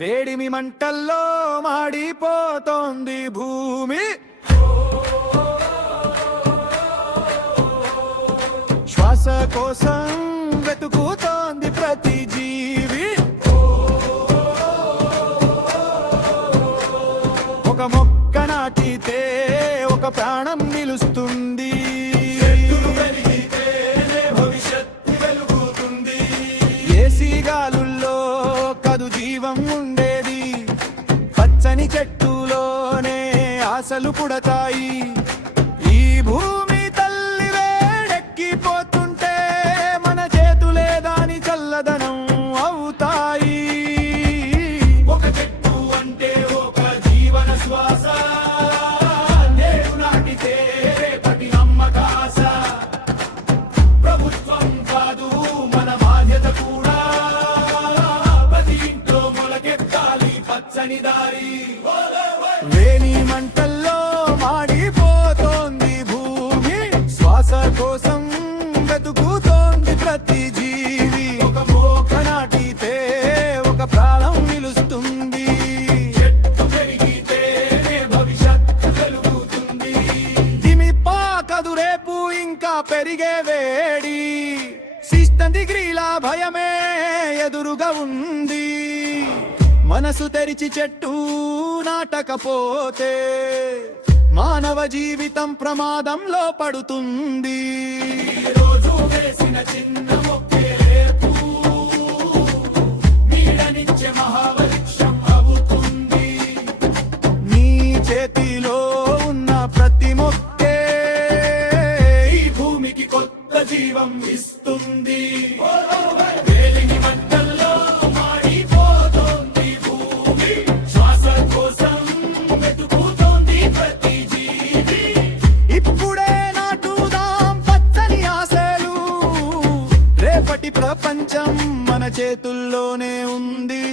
వేడిమి మంటల్లో మాడిపోతోంది భూమి, శ్వాస కోసం వెతుకుతోంది ప్రతి జీవి. ఒక మొక్క నాటితే ఒక ప్రాణం నిలుస్తుంది, ఏసీ గాలుల్లో కదు జీవం ఉండేది, పచ్చని చెట్టులోనే ఆశలు పుడతాయి. ఈ భూమి తల్లి వేడెక్కిపోతుంటే మన చేతులే దాని చల్లదనం అవుతాయి. ఒక చెట్టు అంటే ఒక జీవన శ్వాస, నేడు నాటితే రేపటి నమ్మకాస. ప్రభుత్వం కాదు మన బాధ్యత కూడా, ప్రతి ఇంట్లో మొలకెత్తాలి పచ్చని దారి. వేణి మంటల్లో మాడిపోతోంది భూమి, శ్వాస కోసం వెతుకుతోంది ప్రతి జీవి. ఒక మొక్క నాటితే ఒక ప్రాణం నిలుస్తుంది, చెట్టు పెరిగితేనే భవిష్యత్తు వెలుగుతుంది. దిమిపాకదు రేపు ఇంకా పెరిగే వేడి, 60 డిగ్రీల భయమే ఎదురుగా ఉంది. మనసు తెరిచి చెట్టు నాటకపోతే మానవ జీవితం ప్రమాదంలో పడుతుంది. రోజు వేసిన చిన్న మొక్కే రేపు నీడనిచ్చే మహావృక్షం అవుతుంది. నీ చేతిలో ఉన్న ప్రతి మొక్కే ఈ భూమికి కొత్త జీవం ఇస్తుంది. వేలిని మంటల్లో మాడిపోతోంది భూమి, శ్వాస కోసం వెతుకుతోంది ప్రతి జీవి. ఇప్పుడే నాటుదాం పచ్చని ఆశలు, రేపటి ప్రపంచం మన చేతుల్లోనే ఉంది.